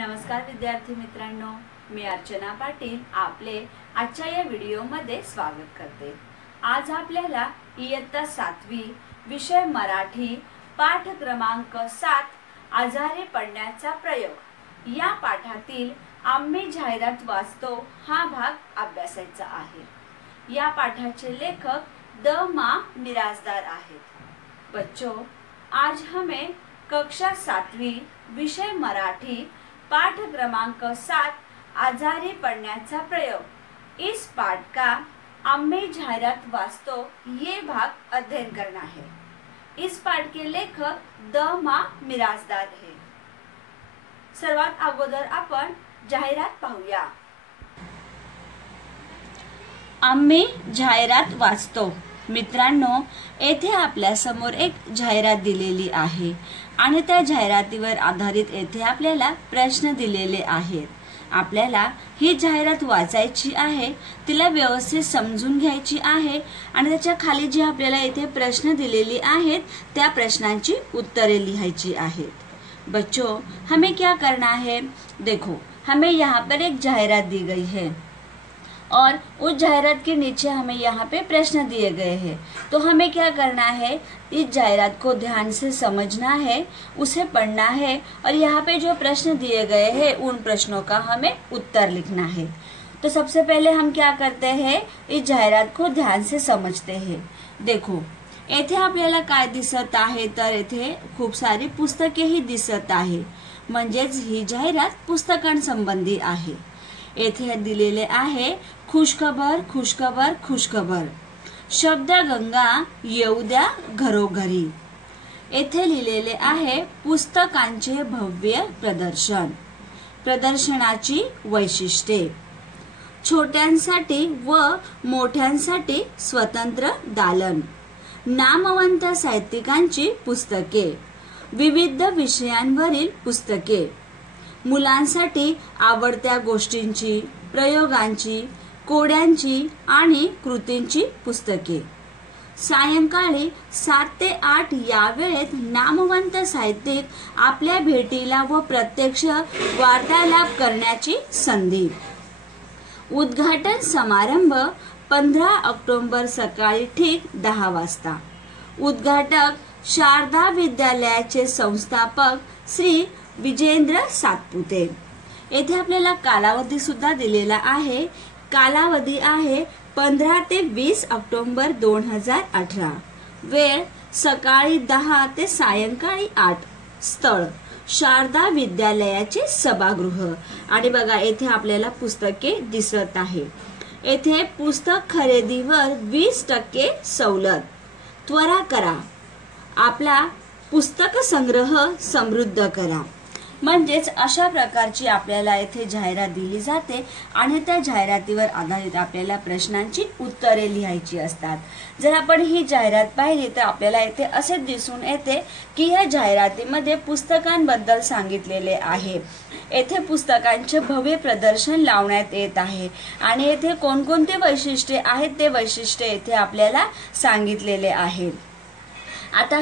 नमस्कार विद्यार्थी मित्रांनो, मी अर्चना पाटील आपले आजच्या या व्हिडिओमध्ये स्वागत करते। आज आपल्याला इयत्ता 7वी विषय मराठी पाठ क्रमांक 7 आजारी पडण्याचा प्रयोग या पाठातील आम्ही जाहिरात वाचतो हा भाग अभ्यासायचा आहे। या पाठाचे लेखक द मा मिराजदार आहेत। बच्चों, आज हमें कक्षा 7वी विषय मराठी पाठ क्रमांक 7 आजारी पड़ण्याचा प्रयोग इस पाठ का आम्ही जाहिरात वाचतो ये भाग अध्ययन करना है। इस पाठ के लेखक द मा मिराजदार है। सर्वात अगोदर आपण जाहिरात पाहूया। आम्ही जाहिरात वाचतो। मित्रांनो, येथे आपल्या समोर एक जाहिरात दिलेली आहे आणि त्या जाहिरातीवर आधारित येथे आपल्याला प्रश्न दिलेले आहेत। आपल्याला ही जाहिरात वाचायची आहे, तिला व्यवस्थित समजून घ्यायची आहे आणि त्याच्या खाली जे आपल्याला येथे प्रश्न दिलेले आहेत त्या प्रश्नांची उत्तरे लिहायची आहेत। बच्चों, हमें क्या करना है? देखो, हमें यहाँ पर एक जाहिरात दी गई है और उस जाहिरात के नीचे हमें यहाँ पे प्रश्न दिए गए हैं। तो हमें क्या करना है, इस जाहिरात को ध्यान से समझना है, उसे पढ़ना है और यहाँ पे जो प्रश्न दिए गए हैं उन प्रश्नों का हमें उत्तर लिखना है। तो सबसे पहले हम क्या करते हैं, इस जाहिरात को ध्यान से समझते हैं। देखो, येथे आपल्याला काय दिसत आहे तर येथे खूप सारी पुस्तके ही दिसत आहे, म्हणजेच ही जाहिरात पुस्तकांसंबंधी आहे। येथे दिलेले आहे खुशखबर खुशखबर खुशखबर, शब्द गंगा येऊ द्या घरोघरी। येथे लिहिलेले आहे पुस्तकांचे भव्य प्रदर्शन, प्रदर्शनाची वैशिष्ट्ये, छोट्यांसाठी व मोठ्यांसाठी स्वतंत्र दालन, नामवंत साहित्यिकांची पुस्तके, विविध विषयांवरील पुस्तके, मुलांसाठी आवडत्या गोष्टींची, प्रयोगांची, कोड्यांची आणि कृतींची पुस्तके। सायंकाळी 7 ते 8 या वेळेत नामवंत साहित्यिक आपल्या भेटीला व प्रत्यक्ष वार्तालाप करण्याची संधी। उद्घाटन समारंभ 15 ऑक्टोबर सकाळी ठीक 10 वाजता। उद्घाटक शारदा विद्यालयाचे संस्थापक श्री विजेंद्र सातपुते। येथे आपल्याला कालावधी सुद्धा दिलेला आहे। कालावधी आहे 15 ते 20 ऑक्टोबर 2018। वेळ सकाळी 10 ते सायंकाळी 8। स्थळ शारदा विद्यालयाचे सभागृह। आणि बघा, येथे आपल्याला पुस्तके दिसत आहे। येथे पुस्तक खरेदीवर 20% सवलत। त्वरा करा, आपला पुस्तक संग्रह समृद्ध करा। म्हणजेच अशा प्रकारची आपल्याला येथे जाहिरात दिली जाते आणि त्या जाहिरातीवर आधारित आपल्याला प्रश्नांची उत्तरे लिहायची असतात। जर आपण ही जाहिरात पाहिली तर आपल्याला येथे असे दिसून येते की या जाहिरातीमध्ये पुस्तकांबद्दल सांगितलेले आहे। येथे पुस्तकांचे भव्य प्रदर्शन लावण्यात येत आहे आणि येथे कोणकोणते वैशिष्ट्ये आहेत ते वैशिष्ट्ये येथे आपल्याला सांगितलेले आहे। आता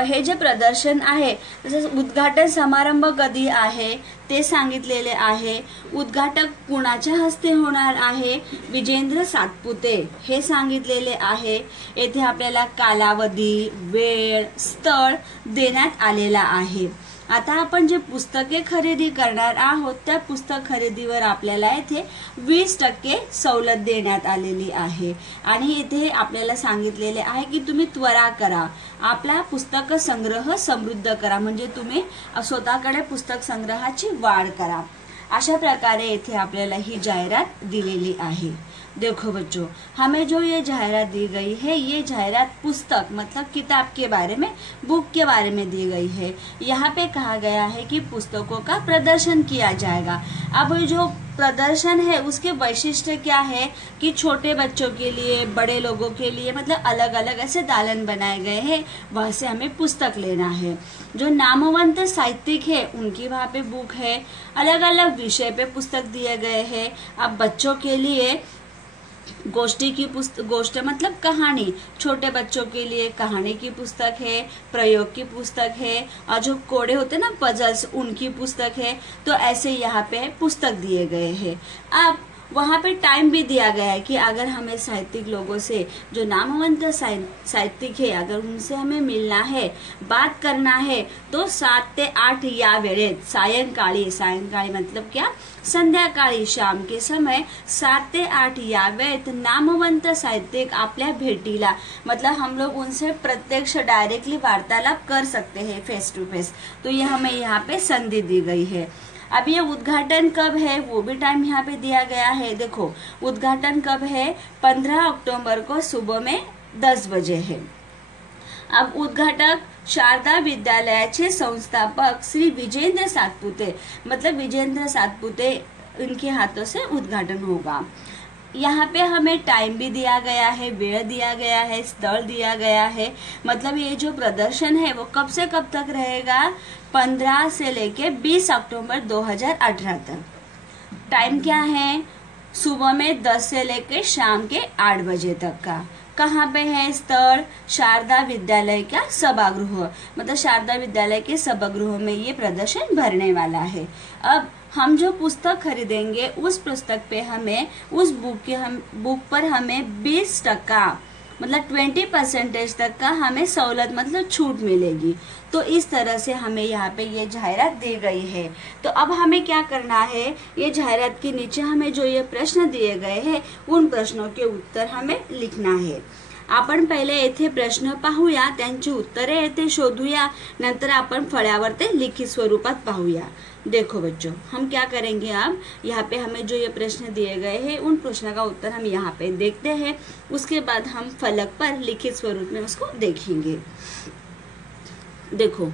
हे जे प्रदर्शन आहे, जसं उद्घाटन समारंभ कधी आहे ते सांगितलेले आहे। उद्घाटक कुणाच्या हस्ते होणार आहे, विजेंद्र सातपुते हे सांगितलेले आहे। येथे आपल्याला कालावधी, वेळ, स्थळ देण्यात आलेला आहे। आता आपण जे पुस्तके खरेदी करणार आहोत त्या पुस्तक खरेदीवर आपल्याला येथे 20% सवलत देण्यात आलेली आहे आणि येथे आपल्याला सांगितलेले आहे की तुम्ही त्वरा करा, आपला पुस्तक संग्रह समृद्ध करा, म्हणजे तुम्ही स्वतःकडे पुस्तक संग्रहाची वाढ करा। अशा प्रकारे येथे आपल्याला ही जाहिरात दिलेली आहे। देखो बच्चों, हमें जो ये जाहिरात दी गई है, ये जाहिरात पुस्तक मतलब किताब के बारे में, बुक के बारे में दी गई है। यहाँ पे कहा गया है कि पुस्तकों का प्रदर्शन किया जाएगा। अब जो प्रदर्शन है उसके वैशिष्ट्य क्या है कि छोटे बच्चों के लिए, बड़े लोगों के लिए, मतलब अलग अलग ऐसे दालन बनाए गए हैं, वहाँ से हमें पुस्तक लेना है। जो नामवंत साहित्यिक है उनकी वहाँ पे बुक है, अलग अलग विषय पे पुस्तक दिए गए हैं। अब बच्चों के लिए गोष्टी की गोष्ट मतलब कहानी, छोटे बच्चों के लिए कहानी की पुस्तक है, प्रयोग की पुस्तक है, और जो कोड़े होते ना पजल्स, उनकी पुस्तक है। तो ऐसे यहाँ पे पुस्तक दिए गए हैं। अब वहाँ पे टाइम भी दिया गया है कि अगर हमें साहित्यिक लोगों से, जो नामवंत साहित्यिक है, अगर उनसे हमें मिलना है, बात करना है, तो 7 ते 8 या वेळेत सायंकाळी, सायंकाळी मतलब क्या, संध्याकाळी, शाम के समय 7 ते 8 या वेळेत नामवंत साहित्यिक आपल्या भेटीला, मतलब हम लोग उनसे प्रत्यक्ष डायरेक्टली वार्तालाप कर सकते हैं, फेस टू फेस। तो ये हमें यहाँ पे संधि दी गई है। अब ये उद्घाटन कब है वो भी टाइम यहाँ पे दिया गया है। देखो उद्घाटन कब है, 15 अक्टूबर को सुबह में 10 बजे है। अब उद्घाटक शारदा विद्यालयाचे संस्थापक श्री विजेंद्र सातपुते, मतलब विजेंद्र सातपुते, इनके हाथों से उद्घाटन होगा। यहाँ पे हमें टाइम भी दिया गया है, वेळ दिया गया है, स्थल दिया गया है। मतलब ये जो प्रदर्शन है वो कब से कब तक रहेगा, 15 से लेके 20 अक्टूबर 2018 तक। टाइम क्या है, सुबह में 10 से लेके शाम के 8 बजे तक का। कहाँ पे है स्थल, शारदा विद्यालय का सभागृह, मतलब शारदा विद्यालय के सभागृह में ये प्रदर्शन भरने वाला है। अब हम जो पुस्तक खरीदेंगे उस पुस्तक पे हमें, उस बुक पर हमें 20% मतलब 20% तक का हमें सहूलत मतलब छूट मिलेगी। तो इस तरह से हमें यहाँ पे ये जाहिरात दी गई है। तो अब हमें क्या करना है, ये जाहिरात के नीचे हमें जो ये प्रश्न दिए गए हैं उन प्रश्नों के उत्तर हमें लिखना है। आपण पहिले येथे प्रश्न पाहूया, त्यांची उत्तरे येथे शोधूया, नंतर आपण फळ्यावर ते लिखित स्वरूपात पाहूया। देखो बच्चों, हम क्या करेंगे, अब यहाँ पे हमें जो ये प्रश्न दिए गए हैं उन प्रश्नों का उत्तर हम यहाँ पे देखते हैं, उसके बाद हम फलक पर लिखित स्वरूप में उसको देखेंगे। देखो,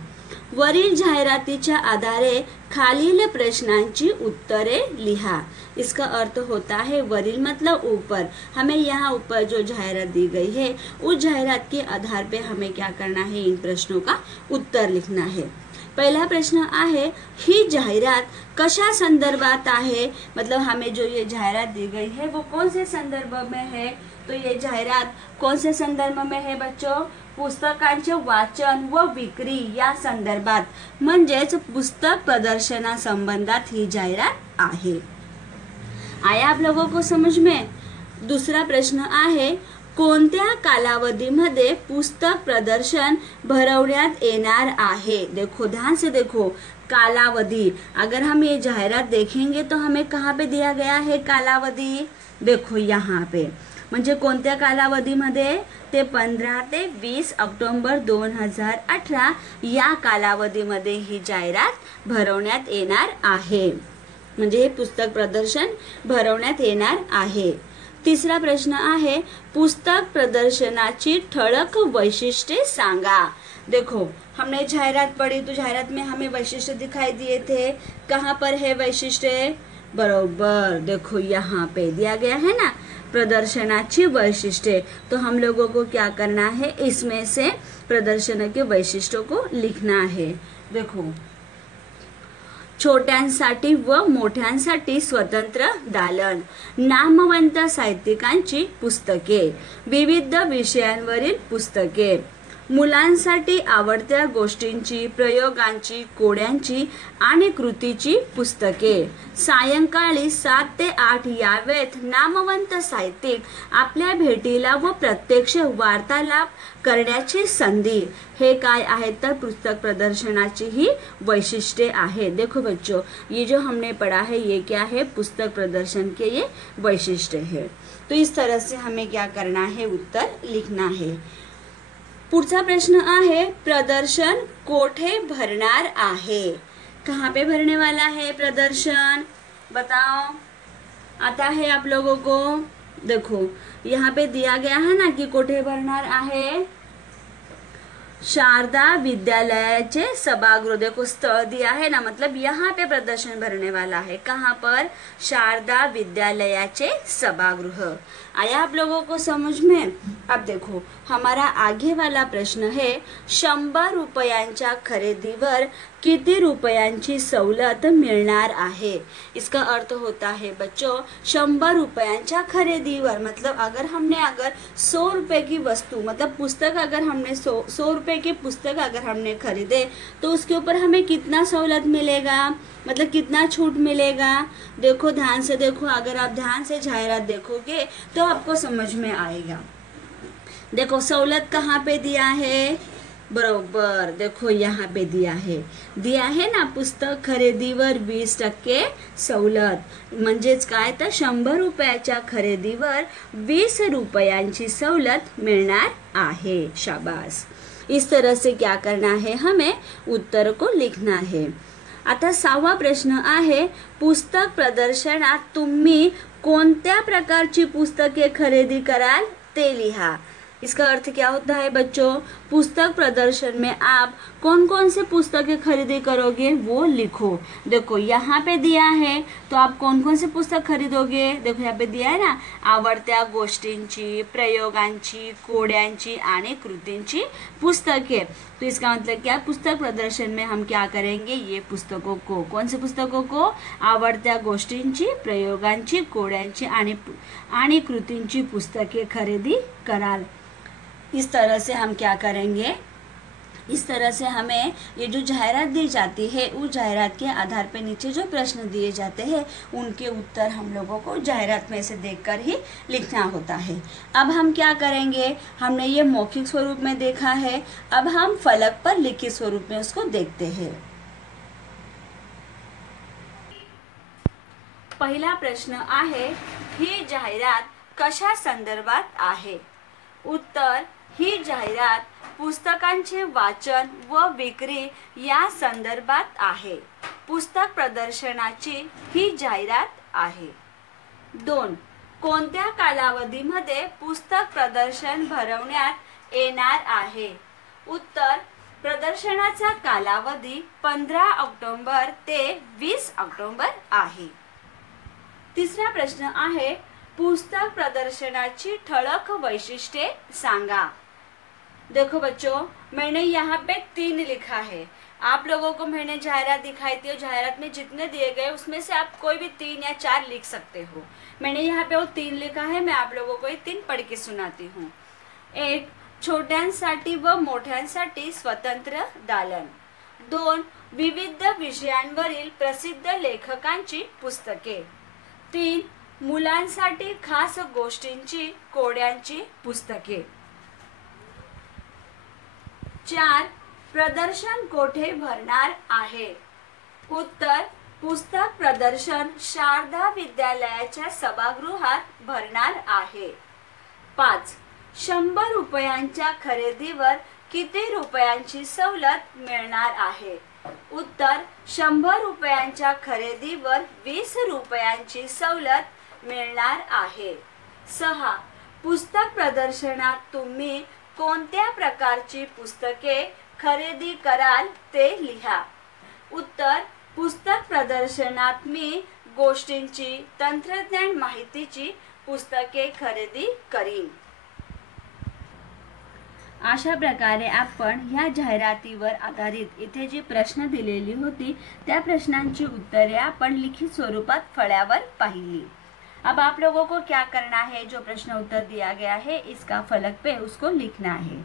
वरील जाहिरातीच्या आधारे खालील प्रश्नांची उत्तरे लिहा। इसका अर्थ होता है वरील मतलब ऊपर, हमें यहाँ ऊपर जो जाहिरात दी गई है उस जाहिरात के आधार पे हमें क्या करना है, इन प्रश्नों का उत्तर लिखना है। पहला प्रश्न आहे, ही जाहिरात कशा संदर्भात आहे, मतलब हमें जो ये जाहिरात दी गई है वो कौन से संदर्भ में है। तो ये जाहिरात कौन से संदर्भ में है बच्चों, पुस्तकांचे वाचन व विक्री या संदर्भात, म्हणजेच पुस्तक प्रदर्शना संबंधात ही जाहिरात आहे। आया आप लोगों को समझ में। दूसरा प्रश्न आहे, कोणत्या कालावधीमध्ये पुस्तक प्रदर्शन भरवण्यात येणार आहे। देखो ध्यान से देखो, कालावधि, अगर हम ये जाहिरात देखेंगे तो हमें कहाँ पे दिया गया है कालावधि, देखो यहाँ पे, म्हणजे कोणत्या कालावधीमध्ये, ते 15 ते 20 ऑक्टोबर 2018 या कालावधीमध्ये ही जाहिरात भरवण्यात येणार आहे, म्हणजे हे पुस्तक प्रदर्शन भरवण्यात येणार आहे। तीसरा प्रश्न आहे, पुस्तक प्रदर्शनाची ठळक वैशिष्ट्ये सांगा। देखो हमने जाहिरात पढ़ी तो जाहिरात में हमें वैशिष्ट्य दिखाई दिए थे, कहाँ पर है वैशिष्ट्य, बरोबर देखो यहाँ पे दिया गया है ना, प्रदर्शनाची वैशिष्ट्ये। तो हम लोगों को क्या करना है, इसमें से प्रदर्शन के वैशिष्ट्यों को लिखना है। देखो, छोट्यांसाठी व मोठ्यांसाठी स्वतंत्र दालन, नामवंत साहित्यिकांची पुस्तके, विविध विषयांवरील पुस्तके, मुलांसाठी आवडत्या गोष्टींची, प्रयोगांची, कोड्यांची आणि कृतीची पुस्तके, सायंकाळी 7 ते 8 या वेळेत नामवंत साहित्यिक आपल्या भेटीला व प्रत्यक्ष वार्तालाप करण्याची संधी। हे काय आहे तर पुस्तक प्रदर्शनाची ही वैशिष्ट्ये आहे। देखो बच्चों, ये जो हमने पढ़ा है ये क्या है, पुस्तक प्रदर्शन के ये वैशिष्ट्य है। तो इस तरह से हमें क्या करना है, उत्तर लिखना है। पुढचा प्रश्न आहे, प्रदर्शन कोठे भरणार आहे, कहाँ पे भरने वाला है प्रदर्शन, बताओ आता है आप लोगों को। देखो यहाँ पे दिया गया है ना कि कोठे भरणार आहे, शारदा विद्यालयाचे सभागृह, देखो स्थल दिया है ना, मतलब यहाँ पे प्रदर्शन भरने वाला है। कहाँ पर? शारदा विद्यालयाचे सभागृह। आया आप लोगों को समझ में? अब देखो हमारा आगे वाला प्रश्न है, 100 रुपयांच्या खरेदीवर किती रुपयांची सवलत मिळणार आहे। इसका अर्थ होता है बच्चों 100 रुपयांच्या खरेदीवर, मतलब अगर 100 रुपए की वस्तु, मतलब पुस्तक अगर हमने 100 रुपए की पुस्तक अगर हमने खरीदे तो उसके ऊपर हमें कितना सवलत मिलेगा, मतलब कितना छूट मिलेगा। देखो ध्यान से देखो, अगर आप ध्यान से जाहिरात देखोगे तो आपको समझ में आएगा। देखो सवलत कहाँ पे दिया है, बरोबर देखो यहाँ पे दिया है ना, पुस्तक खरेदीवर 20% सवलत, म्हणजेच काय तर 100 रुपयाच्या खरेदीवर 20 रुपयांची सवलत मिळणार आहे। शाबाश। इस तरह से क्या करना है, हमें उत्तर को लिखना है। आता 6वा प्रश्न आहे, पुस्तक प्रदर्शनात तुम्ही कोणत्या प्रकारची पुस्तके खरेदी कराल ते लिहा। इसका अर्थ क्या होता है बच्चों, पुस्तक प्रदर्शन में आप कौन कौन से पुस्तकें खरीदी करोगे वो लिखो। देखो यहाँ पे दिया है तो आप कौन कौन से पुस्तक खरीदोगे, देखो यहाँ पे दिया है ना, आवडत्या गोष्टींची, प्रयोगांची, कोड्यांची आणि कृतींची पुस्तकें। तो इसका मतलब क्या, पुस्तक प्रदर्शन में हम क्या करेंगे, ये पुस्तकों को, कौन से पुस्तकों को, आवडत्या गोष्टींची, प्रयोगांची, कोड्यांची आणि कृतींची पुस्तकें खरेदी कराल। इस तरह से हम क्या करेंगे, इस तरह से हमें ये जो जाहिरात दी जाती है उस जाहिरात के आधार पर नीचे जो प्रश्न दिए जाते हैं उनके उत्तर हम लोगों को जाहिरात में से देखकर ही लिखना होता है। अब हम क्या करेंगे, हमने ये मौखिक स्वरूप में देखा है, अब हम फलक पर लिखित स्वरूप में उसको देखते हैं। पहिला प्रश्न आहे, ही जाहिरात कशा संदर्भात आहे। उत्तर, ही जाहिरात पुस्तकांचे वाचन व विक्री या संदर्भात आहे। पुस्तक प्रदर्शनाची ही जाहिरात आहे। 2. कोणत्या कालावधीमध्ये पुस्तक प्रदर्शन भरवण्यात येणार आहे। उत्तर, प्रदर्शनाचा कालावधी 15 ऑक्टोबर ते 20 ऑक्टोबर आहे। तिसरा प्रश्न आहे, पुस्तक प्रदर्शनाची ठळक वैशिष्ट्ये सांगा। देखो बच्चों, मैंने यहाँ पे 3 लिखा है, आप लोगों को मैंने जाहिरात दिखाई थी और जाहिरात में जितने दिए गए उसमें से आप कोई भी 3 या 4 लिख सकते हो। मैंने यहाँ पे वो 3 लिखा है, मैं आप लोगों को ये 3 पढ़ के सुनाती हूँ। 1. छोट्यांसाठी व मोठ्यांसाठी स्वतंत्र दालन। 2. विविध विषयांवरील प्रसिद्ध लेखकांची पुस्तके। 3. मुलांसाठी खास गोष्टींची, कोड्यांची पुस्तके। 4. प्रदर्शन कोठे भरणार आहे। उत्तर, पुस्तक प्रदर्शन शारदा विद्यालयाच्या सभागृहात भरणार आहे। 5. 100 रुपयांच्या खरेदीवर किती रुपयांची सवलत मिळणार आहे। उत्तर, 100 रुपयांच्या खरेदीवर 20 रुपयांची सवलत मिळणार आहे। 6. पुस्तक प्रदर्शनात तुम्ही कोणत्या प्रकारची पुस्तके खरेदी कराल ते लिहा। उत्तर, पुस्तक प्रदर्शनात मी गोष्टींची, तंत्रज्ञान माहितीची पुस्तके खरेदी करीन। अशा प्रकारे आपण ह्या जाहिरातीवर आधारित इथे जी प्रश्न दिलेली होती त्या प्रश्नांची उत्तरे आपण लिखित स्वरूपात फळ्यावर पाहिली। अब आप लोगों को क्या करना है, जो प्रश्न उत्तर दिया गया है इसका फलक पे उसको लिखना है।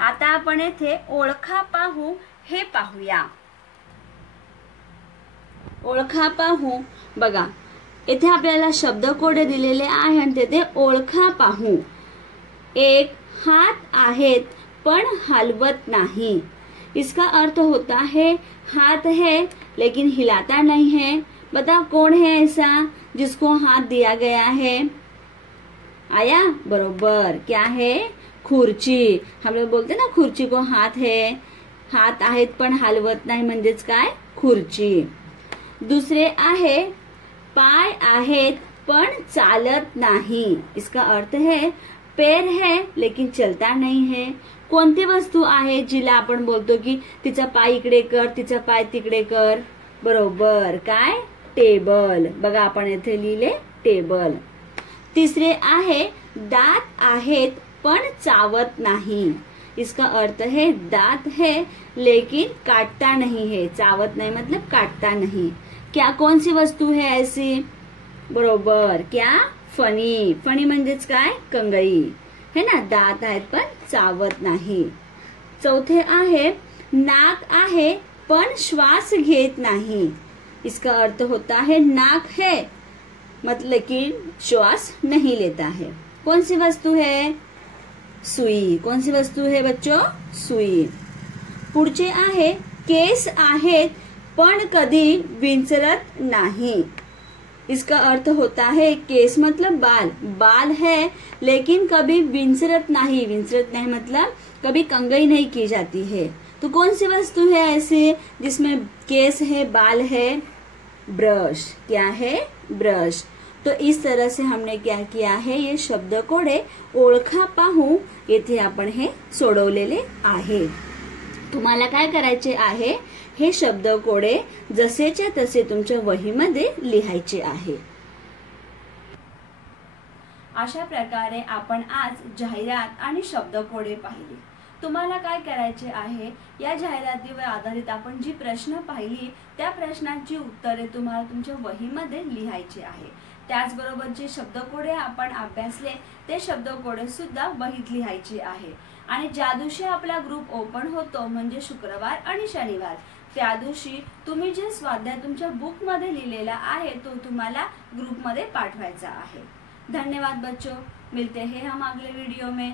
आता आपण इथे ओळखा पाहू हे पाहूया। ओळखा पाहू, बघा इथे आपल्याला शब्दकोडे दिलेले आहे आणि तिथे ओळखा पाहू। 1. हात आहेत पण हलवत नहीं। इसका अर्थ होता है हाथ है लेकिन हिलाता नहीं है। बताओ कौन है ऐसा जिसको हाथ दिया गया है। आया, बरोबर, क्या है, खुर्ची। हम लोग बोलते ना खुर्ची को हाथ है, हात आहेत पण हलवत नाही म्हणजेच काय, खुर्ची। दुसरे आहे, पाय आहेत पण चालत नहीं। इसका अर्थ है पैर है लेकिन चलता नहीं है। कोणती वस्तू आहे जिला आपण बोलतो की तिचा पाय इकडे कर, तिचा पाय तिकडे कर? बरोबर, काय? टेबल. बघा आपण इथे लिहिले टेबल. तिसरे आहे दात आहेत पण चावत नहीं. इसका अर्थ है दांत है लेकिन काटता नहीं है. चावत नहीं मतलब काटता नहीं. क्या कौन सी वस्तू है ऐसी? बरोबर, क्या? फणी. फणी म्हणजेच काय? कंगई है ना. दात आहेत पण चावत नाही. चौथे आहे नाक आहे पण श्वास घेत नाही. इसका अर्थ होता है नाक है मतलब कि श्वास नहीं लेता है. कौन सी वस्तु है? सुई. कौन सी वस्तु है बच्चों? सुई. पुढचे आहे केस आहेत पण कधी विंचरत नाही. इसका अर्थ होता है केस मतलब बाल. बाल है लेकिन कभी विंचरत नहीं. विंचरत नहीं मतलब कभी कंघी नहीं की जाती है. तो कौन सी वस्तु है ऐसे जिसमें केस है, बाल है? ब्रश. क्या है? ब्रश. तो इस तरह से हमने क्या किया है, ये शब्दकोडे ओळखा पाहू येथे आपण हे सोडवलेले आहे. तुम्हाला काय करायचे आहे, हे शब्दकोडे जसेच्या तसे तुमच्या वहीमध्ये लिहायचे आहे. अशा प्रकारे आपण आज जाहिरात आणि शब्दकोडे पाहिले. तुम्हाला काय करायचे आहे, या जाहिरातीवर आधारित आपण जी प्रश्न पाहिली त्या प्रश्नांची उत्तरे तुम्हाला तुमच्या वहीमध्ये लिहायची आहे. त्याचबरोबर जे शब्दकोडे आपण अभ्यासले ते शब्दकोडे सुद्धा वहीत लिहायचे आहे. आणि ज्या दिवशी आपला ग्रुप ओपन होतो म्हणजे शुक्रवार आणि शनिवार, त्या दिवशी तुम्ही जे स्वाध्याय तुमच्या बुक मध्ये लिहिलेला आहे तो तुम्हाला ग्रुप मध्ये पाठवायचा आहे. धन्यवाद बच्चों, मिलते हैं हम अगले वीडियो में.